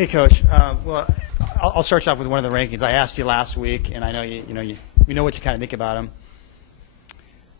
Hey, Coach. Well, I'll start off with one of the rankings. I asked you last week, and I know we know what you kind of think about them.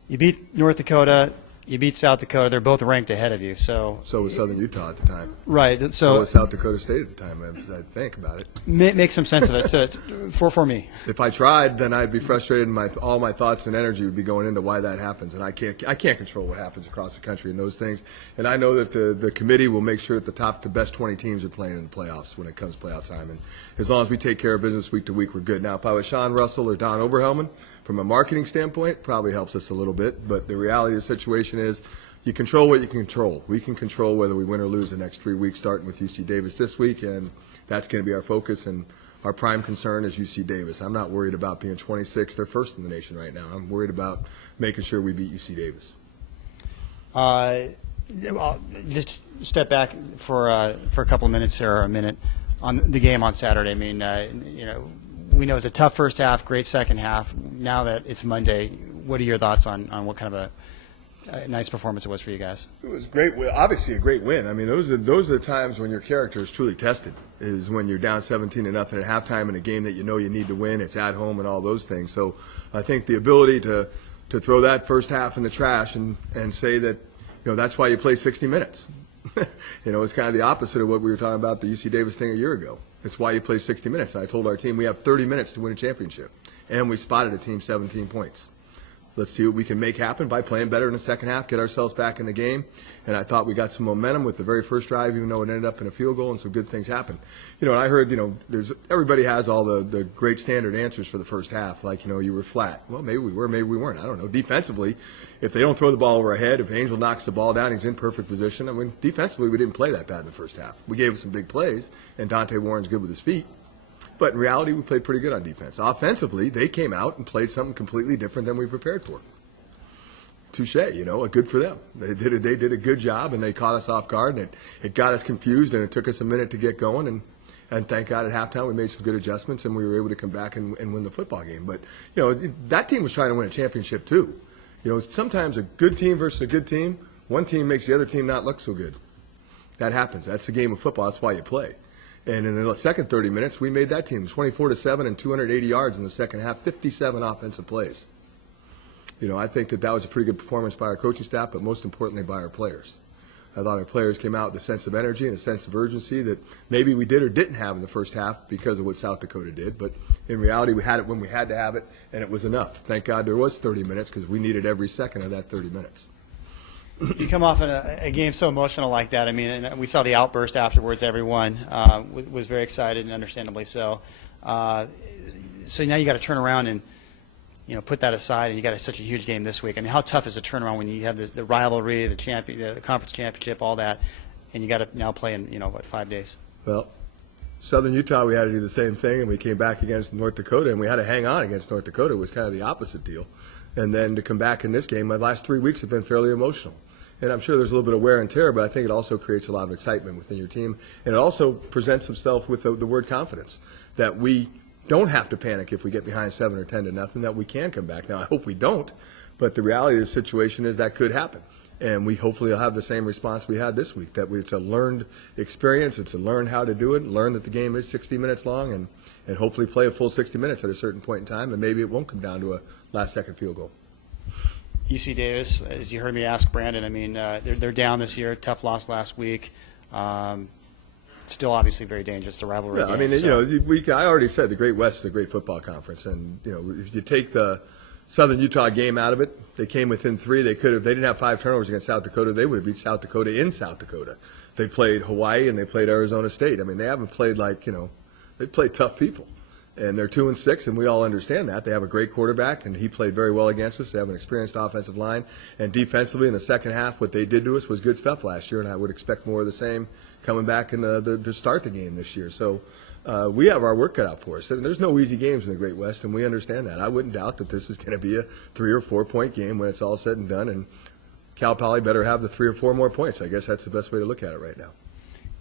You beat North Dakota. You beat South Dakota. They're both ranked ahead of you. So was Southern Utah at the time. Right. So was South Dakota State at the time, as I think about it. Make some sense of it for me. If I tried, then I'd be frustrated, and all my thoughts and energy would be going into why that happens. And I can't control what happens across the country and those things. And I know that the committee will make sure that the best 20 teams are playing in the playoffs when it comes playoff time. And as long as we take care of business week to week, we're good. Now, if I was Sean Russell or Don Oberhelman, from a marketing standpoint, probably helps us a little bit. But the reality of the situation is you control what you can control. We can control whether we win or lose the next 3 weeks, starting with UC Davis this week, and that's going to be our focus. And our prime concern is UC Davis. I'm not worried about being 26th. They're first in the nation right now. I'm worried about making sure we beat UC Davis. Just step back for a couple of minutes here, or a minute, on the game on Saturday. I mean, we know it's a tough first half, great second half. Now that it's Monday, what are your thoughts on what kind of a nice performance it was for you guys? It was great. Obviously, a great win. I mean, those are the times when your character is truly tested. Is when you're down 17-0 at halftime in a game that you know you need to win. It's at home and all those things. So I think the ability to throw that first half in the trash and say that that's why you play 60 minutes. It's kind of the opposite of what we were talking about the UC Davis thing a year ago. It's why you play 60 minutes. And I told our team we have 30 minutes to win a championship, and we spotted a team 17 points. Let's see what we can make happen by playing better in the second half, get ourselves back in the game. And I thought we got some momentum with the very first drive, even though it ended up in a field goal, and some good things happened. And I heard, everybody has all the great standard answers for the first half, like, you were flat. Well, maybe we were, maybe we weren't. I don't know. Defensively, if they don't throw the ball over our head, if Angel knocks the ball down, he's in perfect position. I mean, defensively, we didn't play that bad in the first half. We gave him some big plays, and Dante Warren's good with his feet. But in reality, we played pretty good on defense. Offensively, they came out and played something completely different than we prepared for. Touche, good for them. They did a good job, and they caught us off guard, and it got us confused, and it took us a minute to get going, and thank God at halftime we made some good adjustments, and we were able to come back and win the football game. But, that team was trying to win a championship too. Sometimes a good team versus a good team, one team makes the other team not look so good. That happens. That's the game of football. That's why you play. And in the second 30 minutes, we made that team 24-7 and 280 yards in the second half, 57 offensive plays. I think that was a pretty good performance by our coaching staff, but most importantly by our players. I thought our players came out with a sense of energy and a sense of urgency that maybe we did or didn't have in the first half because of what South Dakota did. But in reality, we had it when we had to have it, and it was enough. Thank God there was 30 minutes because we needed every second of that 30 minutes. You come off in a game so emotional like that. I mean, and we saw the outburst afterwards. Everyone was very excited, and understandably so. So now you got to turn around and put that aside, and you got such a huge game this week. I mean, how tough is a turnaround when you have the rivalry, the conference championship, all that, and you got to now play in 5 days? Well, Southern Utah, we had to do the same thing, and we came back against North Dakota, and we had to hang on against North Dakota. It was kind of the opposite deal. And then to come back in this game, my last 3 weeks have been fairly emotional. And I'm sure there's a little bit of wear and tear, but I think it also creates a lot of excitement within your team. And it also presents itself with the word confidence, that we don't have to panic if we get behind 7 or 10-0, that we can come back. Now, I hope we don't, but the reality of the situation is that could happen. And we hopefully will have the same response we had this week, that it's a learned experience, it's a learn how to do it, learn that the game is 60 minutes long, and hopefully play a full 60 minutes at a certain point in time, and maybe it won't come down to a last-second field goal. UC Davis, as you heard me ask Brandon, I mean, they're down this year, tough loss last week. Still obviously very dangerous to rivalry. Yeah, game, I mean, so. I already said the Great West is a great football conference, and if you take the Southern Utah game out of it, they came within 3. They didn't have 5 turnovers against South Dakota. They would have beat South Dakota in South Dakota. They played Hawaii and they played Arizona State. I mean, they haven't played they played tough people. And they're 2-6, and we all understand that. They have a great quarterback, and he played very well against us. They have an experienced offensive line. And defensively, in the second half, what they did to us was good stuff last year, and I would expect more of the same coming back in to start the game this year. So we have our work cut out for us. And there's no easy games in the Great West, and we understand that. I wouldn't doubt that this is going to be a 3 or 4 point game when it's all said and done, and Cal Poly better have the 3 or 4 more points. I guess that's the best way to look at it right now.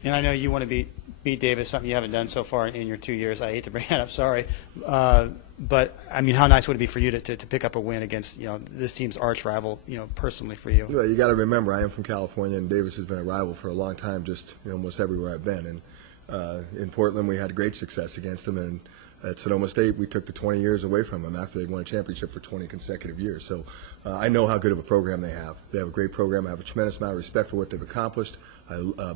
And I know you want to beat Davis, something you haven't done so far in your 2 years. I hate to bring that up, sorry. But, I mean, how nice would it be for you to pick up a win against, this team's arch rival, personally for you? Well, you got to remember, I am from California, and Davis has been a rival for a long time, just almost everywhere I've been. And In Portland, we had great success against them, and at Sonoma State, we took the 20 years away from them after they won a championship for 20 consecutive years. So I know how good of a program they have. They have a great program. I have a tremendous amount of respect for what they've accomplished.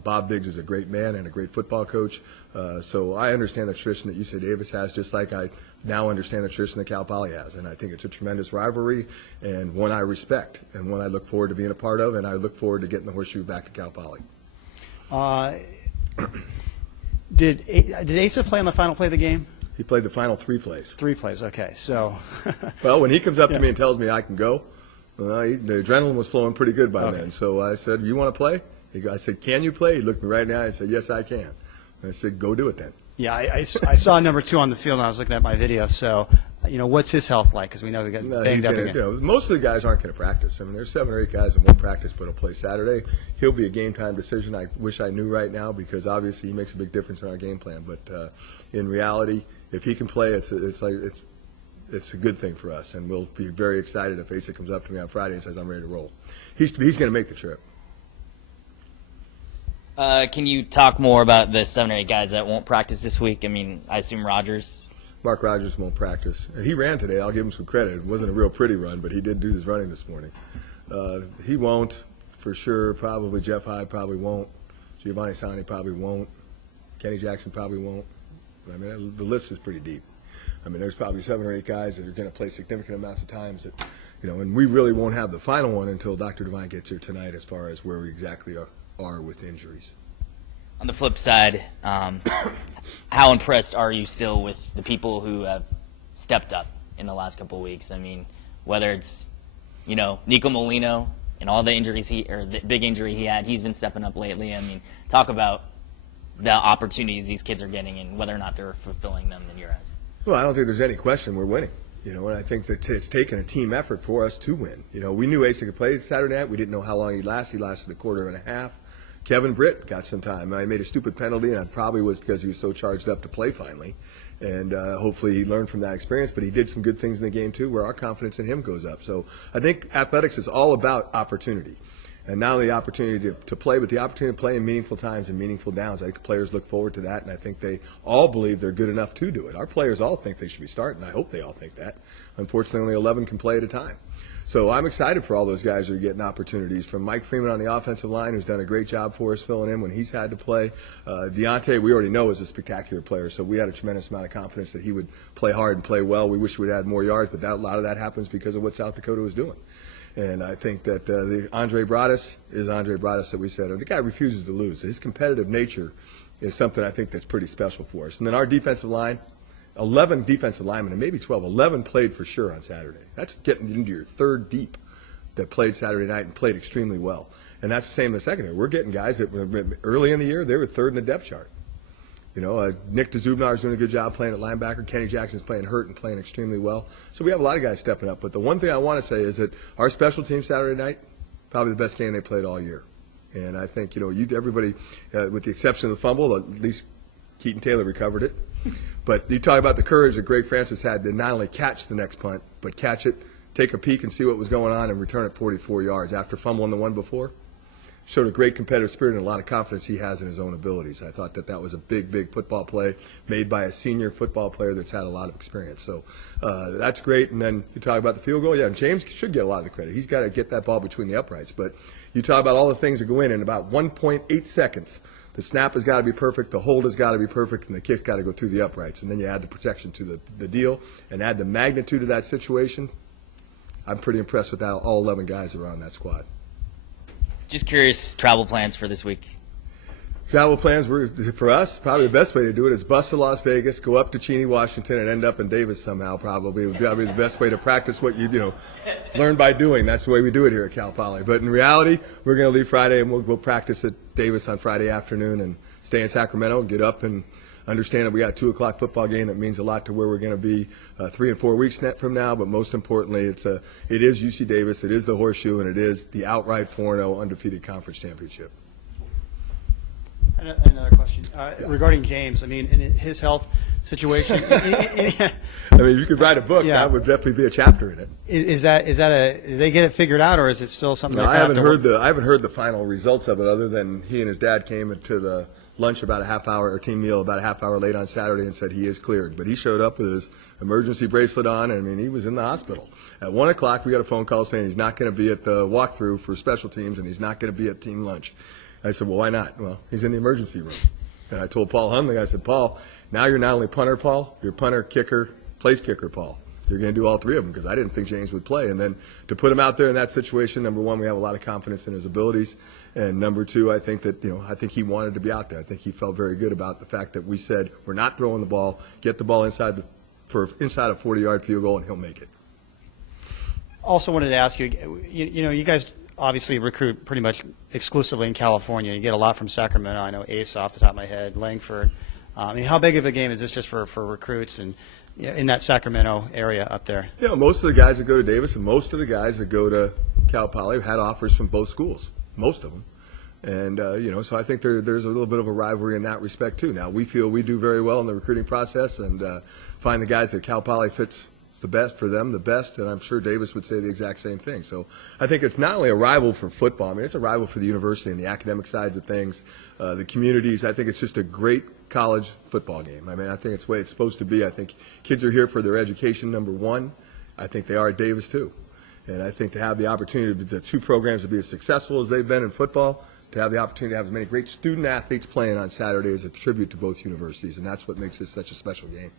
Bob Biggs is a great man and a great football coach. So I understand the tradition that UC Davis has, just like I now understand the tradition that Cal Poly has. And I think it's a tremendous rivalry and one I respect and one I look forward to being a part of, and I look forward to getting the Horseshoe back to Cal Poly. Did Asa play on the final play of the game? He played the final 3 plays. 3 plays, okay. So, well, when he comes up to me and tells me I can go, the adrenaline was flowing pretty good by then. So I said, "You want to play?" I said, "Can you play?" He looked me right in the eye and said, "Yes, I can." And I said, "Go do it then." Yeah, I saw number 2 on the field, and I was looking at my video. So, what's his health like? Because we know he got banged up again. Most of the guys aren't going to practice. I mean, there's 7 or 8 guys that won't practice but will play Saturday. He'll be a game time decision. I wish I knew right now because obviously he makes a big difference in our game plan. But in reality, if he can play, it's a good thing for us, and we'll be very excited if Asa comes up to me on Friday and says, "I'm ready to roll." He's going to make the trip. Can you talk more about the 7 or 8 guys that won't practice this week? I mean, I assume Rogers. Mark Rogers won't practice. He ran today. I'll give him some credit. It wasn't a real pretty run, but he did do his running this morning. He won't, for sure. Probably Jeff Hyde probably won't. Giovanni Sani probably won't. Kenny Jackson probably won't. I mean, the list is pretty deep. I mean, there's probably 7 or 8 guys that are going to play significant amounts of times that, and we really won't have the final one until Dr. Devine gets here tonight as far as where we exactly are with injuries. On the flip side, how impressed are you still with the people who have stepped up in the last couple of weeks? I mean, whether it's, Nico Molino and all the injuries the big injury he had, he's been stepping up lately. I mean, talk about the opportunities these kids are getting and whether or not they're fulfilling them in your eyes. Well, I don't think there's any question we're winning. And I think that it's taken a team effort for us to win. We knew Asa could play Saturday night. We didn't know how long he'd last. He lasted a quarter and a half. Kevin Britt got some time. I made a stupid penalty, and it probably was because he was so charged up to play finally. And hopefully he learned from that experience. But he did some good things in the game, too, where our confidence in him goes up. So I think athletics is all about opportunity. And not only the opportunity to play, but the opportunity to play in meaningful times and meaningful downs. I think players look forward to that, and I think they all believe they're good enough to do it. Our players all think they should be starting. I hope they all think that. Unfortunately, only 11 can play at a time. So I'm excited for all those guys who are getting opportunities, from Mike Freeman on the offensive line, who's done a great job for us filling in when he's had to play. Deontay, we already know, is a spectacular player, so we had a tremendous amount of confidence that he would play hard and play well. We wish we'd had more yards, but a lot of that happens because of what South Dakota was doing. And I think that the Andre Broaddus is Andre Broaddus that we said. The guy refuses to lose. His competitive nature is something I think that's pretty special for us. And then our defensive line, 11 defensive linemen, and maybe 12. 11 played for sure on Saturday. That's getting into your third deep that played Saturday night and played extremely well. And that's the same in the secondary. We're getting guys that early in the year, they were third in the depth chart. Nick DeZubnar is doing a good job playing at linebacker. Kenny Jackson's playing hurt and playing extremely well. So we have a lot of guys stepping up. But the one thing I want to say is that our special team Saturday night, probably the best game they played all year. And I think, everybody, with the exception of the fumble, at least Keaton Taylor recovered it. But you talk about the courage that Greg Francis had to not only catch the next punt, but catch it, take a peek and see what was going on, and return it 44 yards after fumbling the one before. Showed a great competitive spirit and a lot of confidence he has in his own abilities. I thought that was a big, big football play made by a senior football player that's had a lot of experience. So that's great. And then you talk about the field goal. Yeah, and James should get a lot of the credit. He's got to get that ball between the uprights. But you talk about all the things that go in about 1.8 seconds. The snap has got to be perfect, the hold has got to be perfect, and the kick's got to go through the uprights. And then you add the protection to the deal and add the magnitude of that situation. I'm pretty impressed with how all 11 guys are on that squad. Just curious, travel plans for this week? Travel plans for us, probably the best way to do it is bus to Las Vegas, go up to Cheney, Washington, and end up in Davis somehow. Probably it would probably be the best way to practice what you learn by doing. That's the way we do it here at Cal Poly. But in reality, we're going to leave Friday and we'll practice at Davis on Friday afternoon and stay in Sacramento, get up and understand that we got a 2:00 football game that means a lot to where we're going to be 3 and 4 weeks from now. But most importantly, it is UC Davis, it is the Horseshoe, and it is the outright 4-0 undefeated conference championship. Another question regarding James. I mean, in his health situation. I mean, you could write a book. Yeah. That would definitely be a chapter in it. Is that did they get it figured out, or is it still something? No, I haven't heard the final results of it, other than he and his dad came to the lunch about a half hour, or team meal about a half hour late on Saturday and said he is cleared. But he showed up with his emergency bracelet on, and I mean, he was in the hospital. At 1 o'clock, we got a phone call saying he's not going to be at the walkthrough for special teams, and he's not going to be at team lunch. I said, well, why not? Well, he's in the emergency room. And I told Paul Hunley, I said, Paul, now you're not only punter, Paul, you're punter, kicker, place kicker, Paul. You're going to do all three of them, because I didn't think James would play. And then to put him out there in that situation, number one, we have a lot of confidence in his abilities. And number two, I think that, I think he wanted to be out there. I think he felt very good about the fact that we said, we're not throwing the ball, get the ball inside a 40-yard field goal, and he'll make it. Also wanted to ask you, you guys obviously recruit pretty much exclusively in California. You get a lot from Sacramento. I know Ace off the top of my head, Langford. I mean, how big of a game is this just for recruits and in that Sacramento area up there? Most of the guys that go to Davis and most of the guys that go to Cal Poly had offers from both schools, most of them. And, so I think there's a little bit of a rivalry in that respect, too. Now, we feel we do very well in the recruiting process and find the guys that Cal Poly fits the best for them, the best, and I'm sure Davis would say the exact same thing. So I think it's not only a rival for football, I mean, it's a rival for the university and the academic sides of things, the communities. I think it's just a great college football game. I mean, I think it's the way it's supposed to be. I think kids are here for their education, number one. I think they are at Davis, too. And I think to have the opportunity for the two programs to be as successful as they've been in football, to have the opportunity to have as many great student athletes playing on Saturday is a tribute to both universities, and that's what makes this such a special game.